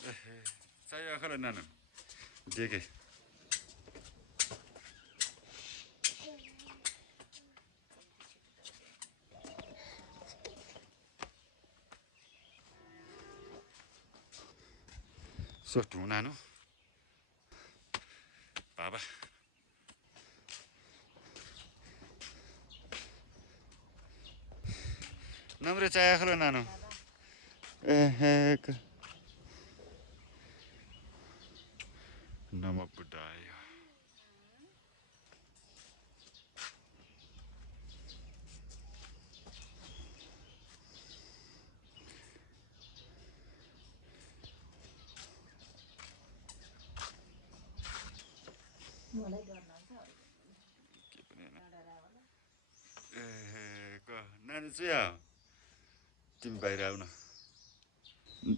Saya kalau nanu, jeke. So tu nanu, baba. Namre saya kalau nanu. Ke. Nama budaya. Ke nanu saya. Tim bayar na.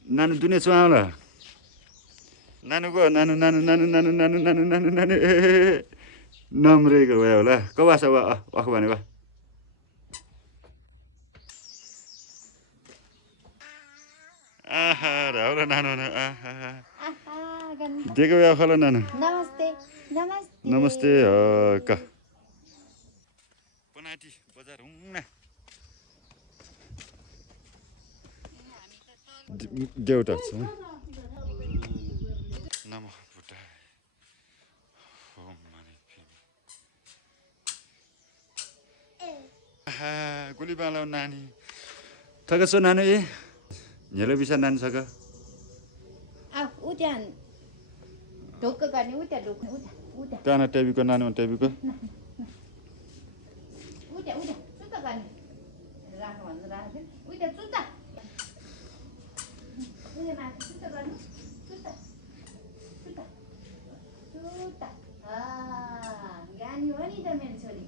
Nanu dunia semua lah. Nanu go, nanu. Namre go ya lah. Kau bahasa aku mana bah? Raul nanu देखो या खला नानु नमस्ते नमस्ते नमस्ते का पनाटी बजार हुन्न देउटा छ नम बुटा हो माने गुली बालाउ नानी थगसो नानु ए नेलो बिसा नानु छ का उद्यान ढोक्क गर्ने उता ढोक्ने उता काना टेबीको नानु टेबीको उता सुत्ता गर्ने राख भन्नु राख्छ उता सुत्ता उता माथि सुत्ता गर्नु सुत्ता ज्ञानी हो नि त मेरो छोरी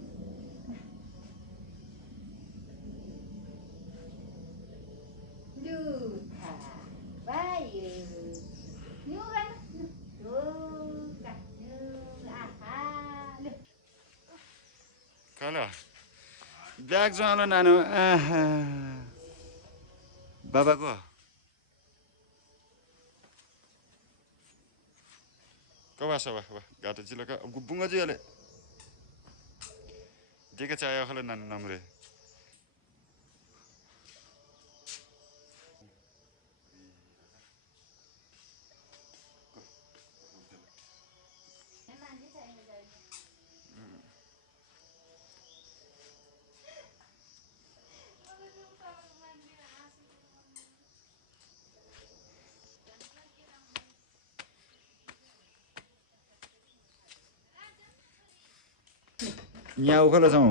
लुथा बायो यो गर्नु कला ब्याग जानु नानु बाबाको कवा सवा गातो जिल्लाका बुङ्गा जिले देखे चाया खले नानु नम्रे यहाँ उखला जाउँ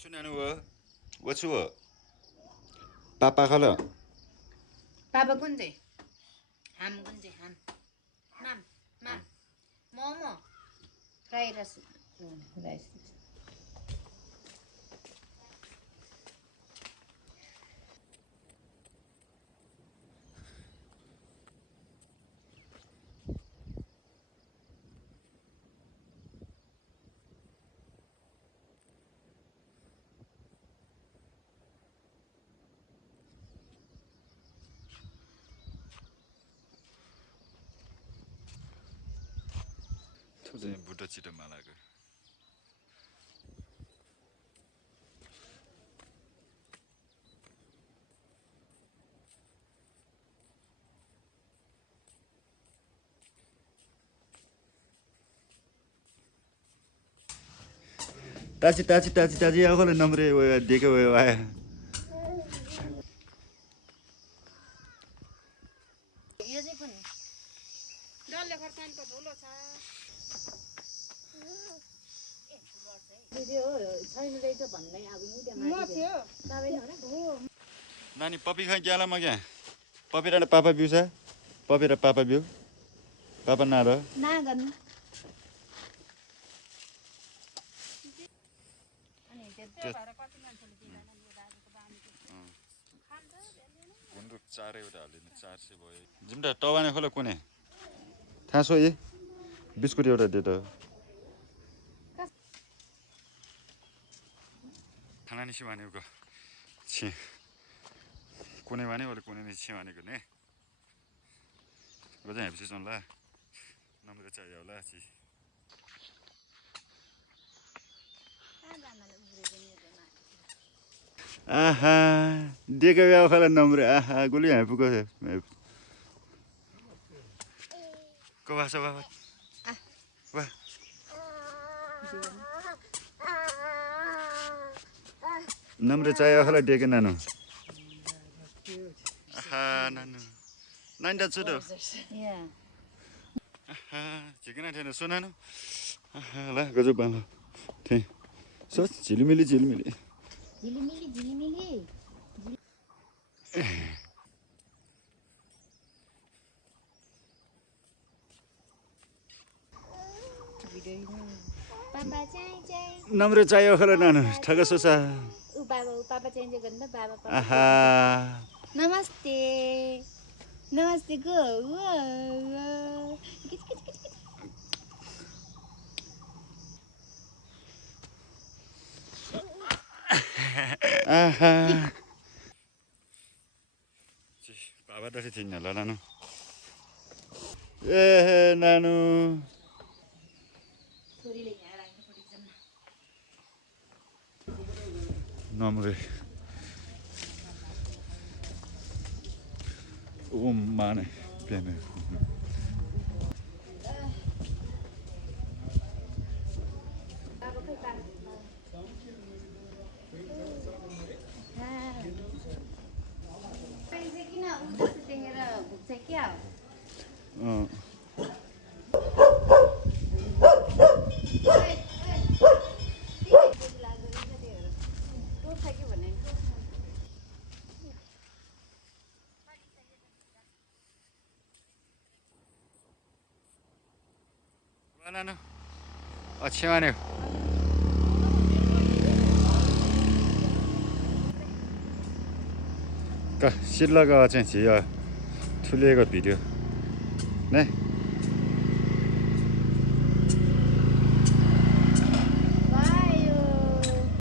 सुनानु हो वछु हो पापा खला पापा कुन चाहिँ हाम कुन चाहिँ हाम माम मोमो फ्राई राइस चाहिँ बुढो छिटो मालाको ताची आखोले नम्रे देखे भयो आयो यो चाहिँ कुन डल्ले खर्सानीको धुलो छ नानी पपी खा ग्याला म क्या पपी र पापा बिउ छ पपी र पापा बिउ पापा ना र ना गर्नु गुन्द्रुक चारैवटा हालिदिनु 400 भयो जिम्टा टवाने खोला कुने थाहा ए बिस्कुट एउटा दे त खाना निसी भनेको छि कुनै भने ओले कुनै नि छ भनेको ने गजै हेप्सी चोनला नम्र चाहियो होला छि आहा देखे ब्याउ खला नम्र आहा गोली हेपुको को भाषा बाबा वाह नम्र चाहियो खला देखे नानु आहा नानु नाइन्टा छुटो Yeah. आहा चिकन थिएन सुनानु आहा ल गजब बालो थिए सस झिलिमिली झिलिमिली Jili-mili. Papa ceng. नम्र चाहियो खला नानु ठग सोसा Papa ceng गर्नु बाबा papa. आहा Namaste. Namaste go. Kit. आहा बाबा त थिएन होला नानु ए नानु छोरीले यहाँ राख्नु पर्छ नम्रे ओ माने पेने नानु अछ्याने क सिल्लाको चाहिँ झियो ठुलेको भिडियो नै